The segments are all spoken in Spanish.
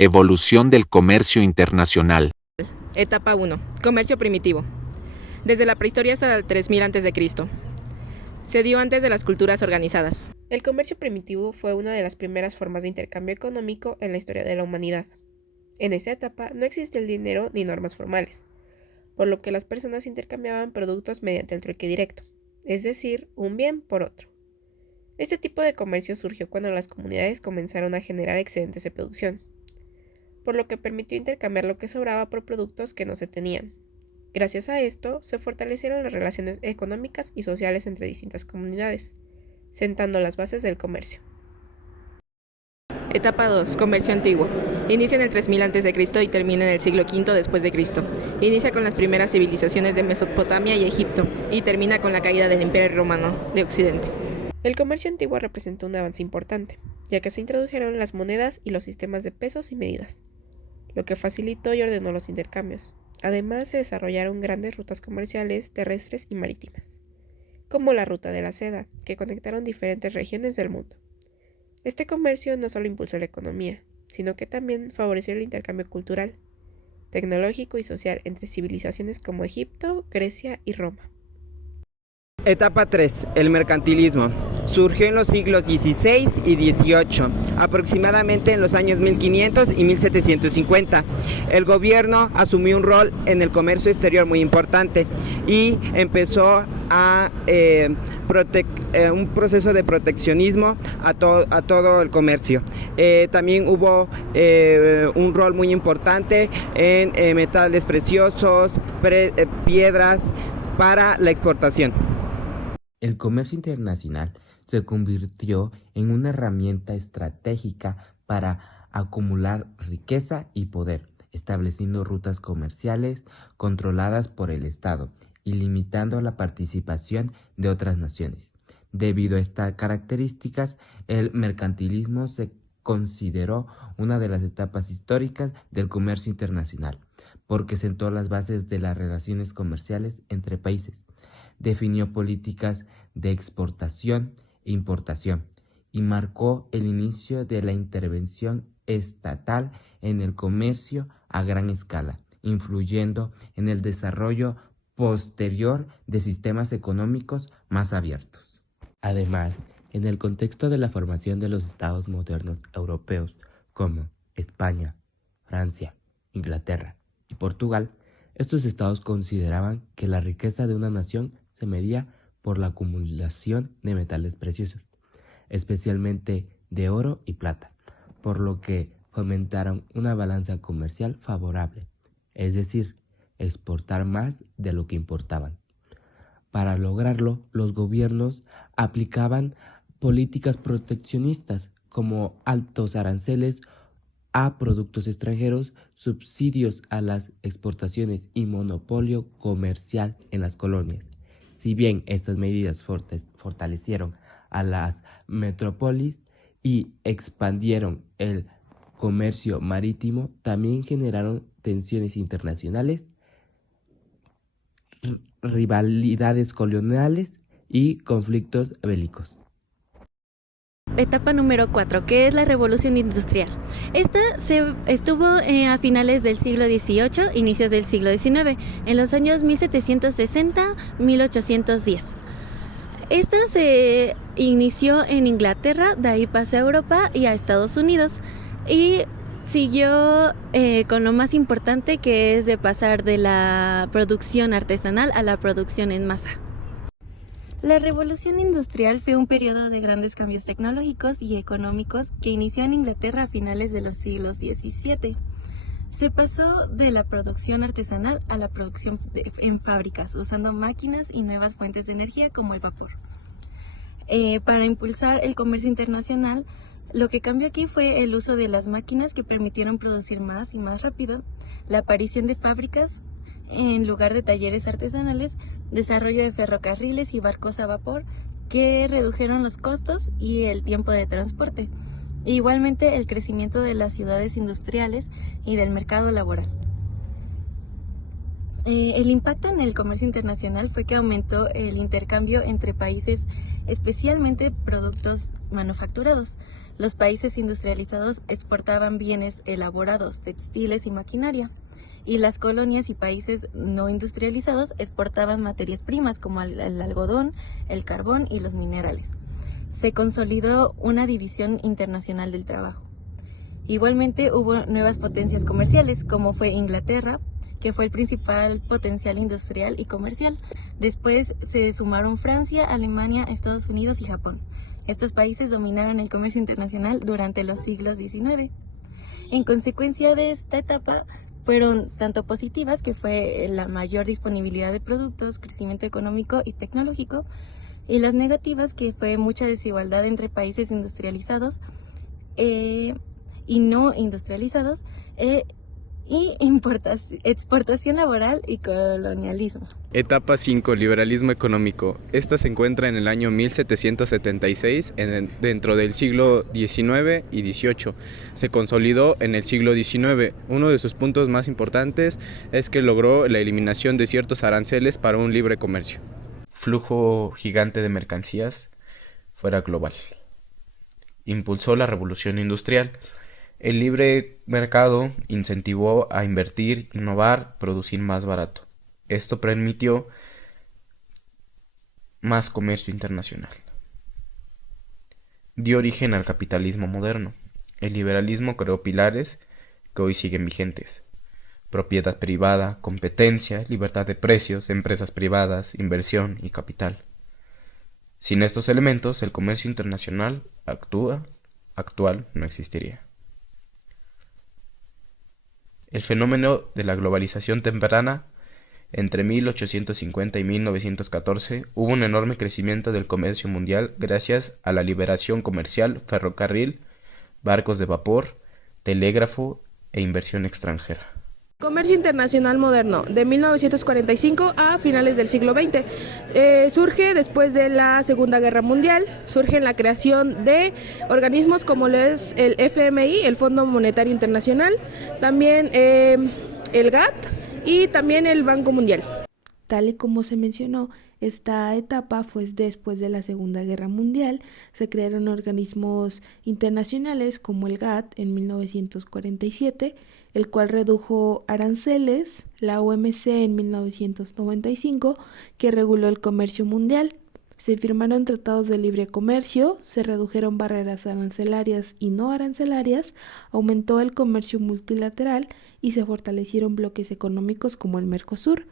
Evolución del comercio internacional. Etapa 1. Comercio primitivo. Desde la prehistoria hasta el 3000 a.C. Se dio antes de las culturas organizadas. El comercio primitivo fue una de las primeras formas de intercambio económico en la historia de la humanidad. En esa etapa no existía el dinero ni normas formales, por lo que las personas intercambiaban productos mediante el trueque directo, es decir, un bien por otro. Este tipo de comercio surgió cuando las comunidades comenzaron a generar excedentes de producción, por lo que permitió intercambiar lo que sobraba por productos que no se tenían. Gracias a esto, se fortalecieron las relaciones económicas y sociales entre distintas comunidades, sentando las bases del comercio. Etapa 2. Comercio antiguo. Inicia en el 3000 a.C. y termina en el siglo V después de Cristo. Inicia con las primeras civilizaciones de Mesopotamia y Egipto y termina con la caída del Imperio Romano de Occidente. El comercio antiguo representó un avance importante, ya que se introdujeron las monedas y los sistemas de pesos y medidas, lo que facilitó y ordenó los intercambios. Además, se desarrollaron grandes rutas comerciales terrestres y marítimas, como la Ruta de la Seda, que conectaron diferentes regiones del mundo. Este comercio no solo impulsó la economía, sino que también favoreció el intercambio cultural, tecnológico y social entre civilizaciones como Egipto, Grecia y Roma. Etapa 3. El mercantilismo. Surgió en los siglos XVI y XVIII, aproximadamente en los años 1500 y 1750. El gobierno asumió un rol en el comercio exterior muy importante y empezó a un proceso de proteccionismo a todo el comercio. También hubo un rol muy importante en metales preciosos, piedras para la exportación. El comercio internacional se convirtió en una herramienta estratégica para acumular riqueza y poder, estableciendo rutas comerciales controladas por el Estado y limitando la participación de otras naciones. Debido a estas características, el mercantilismo se consideró una de las etapas históricas del comercio internacional, porque sentó las bases de las relaciones comerciales entre países. Definió políticas de exportación e importación y marcó el inicio de la intervención estatal en el comercio a gran escala, influyendo en el desarrollo posterior de sistemas económicos más abiertos. Además, en el contexto de la formación de los estados modernos europeos como España, Francia, Inglaterra y Portugal, estos estados consideraban que la riqueza de una nación se medía por la acumulación de metales preciosos, especialmente de oro y plata, por lo que fomentaron una balanza comercial favorable, es decir, exportar más de lo que importaban. Para lograrlo, los gobiernos aplicaban políticas proteccionistas como altos aranceles a productos extranjeros, subsidios a las exportaciones y monopolio comercial en las colonias. Si bien estas medidas fortalecieron a las metrópolis y expandieron el comercio marítimo, también generaron tensiones internacionales, rivalidades coloniales y conflictos bélicos. Etapa número 4, que es la Revolución Industrial. Esta estuvo a finales del siglo XVIII, inicios del siglo XIX, en los años 1760-1810. Esta se inició en Inglaterra, de ahí pasó a Europa y a Estados Unidos, y siguió con lo más importante, que es de pasar de la producción artesanal a la producción en masa. La Revolución Industrial fue un periodo de grandes cambios tecnológicos y económicos que inició en Inglaterra a finales de los siglos XVII. Se pasó de la producción artesanal a la producción en fábricas, usando máquinas y nuevas fuentes de energía como el vapor. Para impulsar el comercio internacional, lo que cambió aquí fue el uso de las máquinas que permitieron producir más y más rápido, la aparición de fábricas en lugar de talleres artesanales, desarrollo de ferrocarriles y barcos a vapor que redujeron los costos y el tiempo de transporte. E igualmente el crecimiento de las ciudades industriales y del mercado laboral. El impacto en el comercio internacional fue que aumentó el intercambio entre países, especialmente productos manufacturados, Los países industrializados exportaban bienes elaborados, textiles y maquinaria, y las colonias y países no industrializados exportaban materias primas como el algodón, el carbón y los minerales. Se consolidó una división internacional del trabajo. Igualmente hubo nuevas potencias comerciales, como fue Inglaterra, que fue el principal potencial industrial y comercial. Después se sumaron Francia, Alemania, Estados Unidos y Japón. Estos países dominaron el comercio internacional durante los siglos XIX. En consecuencia de esta etapa, fueron tanto positivas, que fue la mayor disponibilidad de productos, crecimiento económico y tecnológico, y las negativas, que fue mucha desigualdad entre países industrializados y no industrializados, y exportación laboral y colonialismo. Etapa 5. Liberalismo económico. Esta se encuentra en el año 1776, dentro del siglo XIX y XVIII. Se consolidó en el siglo XIX. Uno de sus puntos más importantes es que logró la eliminación de ciertos aranceles para un libre comercio. Flujo gigante de mercancías fuera global. Impulsó la revolución industrial. El libre mercado incentivó a invertir, innovar, producir más barato. Esto permitió más comercio internacional. Dio origen al capitalismo moderno. El liberalismo creó pilares que hoy siguen vigentes: propiedad privada, competencia, libertad de precios, empresas privadas, inversión y capital. Sin estos elementos, el comercio internacional actual no existiría. El fenómeno de la globalización temprana. Entre 1850 y 1914 hubo un enorme crecimiento del comercio mundial gracias a la liberación comercial, ferrocarril, barcos de vapor, telégrafo e inversión extranjera. Comercio internacional moderno, de 1945 a finales del siglo XX. Surge después de la Segunda Guerra Mundial, surge en la creación de organismos como es el FMI, el Fondo Monetario Internacional, también el GATT y también el Banco Mundial. Tal y como se mencionó, esta etapa fue después de la Segunda Guerra Mundial. Se crearon organismos internacionales como el GATT en 1947, el cual redujo aranceles, la OMC en 1995, que reguló el comercio mundial. Se firmaron tratados de libre comercio, se redujeron barreras arancelarias y no arancelarias, aumentó el comercio multilateral y se fortalecieron bloques económicos como el Mercosur.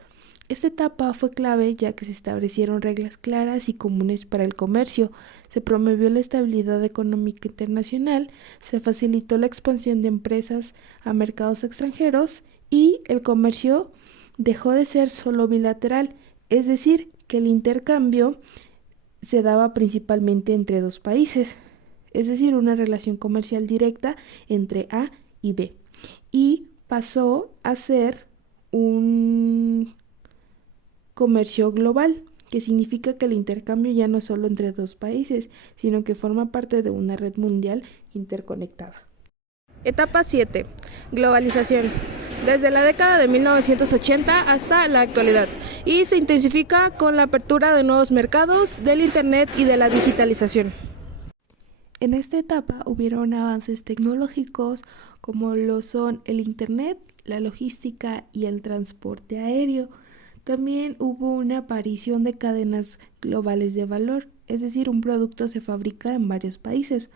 Esta etapa fue clave ya que se establecieron reglas claras y comunes para el comercio, se promovió la estabilidad económica internacional, se facilitó la expansión de empresas a mercados extranjeros y el comercio dejó de ser solo bilateral, es decir, que el intercambio se daba principalmente entre dos países, es decir, una relación comercial directa entre A y B, y pasó a ser un comercio global, que significa que el intercambio ya no es solo entre dos países, sino que forma parte de una red mundial interconectada. Etapa 7. Globalización. Desde la década de 1980 hasta la actualidad, y se intensifica con la apertura de nuevos mercados, del Internet y de la digitalización. En esta etapa hubieron avances tecnológicos como lo son el Internet, la logística y el transporte aéreo. También hubo una aparición de cadenas globales de valor, es decir, un producto se fabrica en varios países.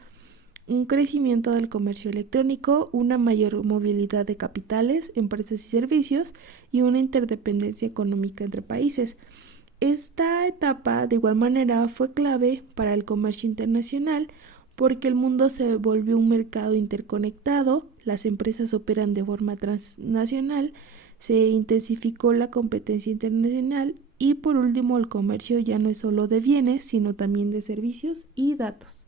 Un crecimiento del comercio electrónico, una mayor movilidad de capitales, empresas y servicios y una interdependencia económica entre países. Esta etapa, de igual manera, fue clave para el comercio internacional porque el mundo se volvió un mercado interconectado, las empresas operan de forma transnacional, se intensificó la competencia internacional y por último el comercio ya no es solo de bienes, sino también de servicios y datos.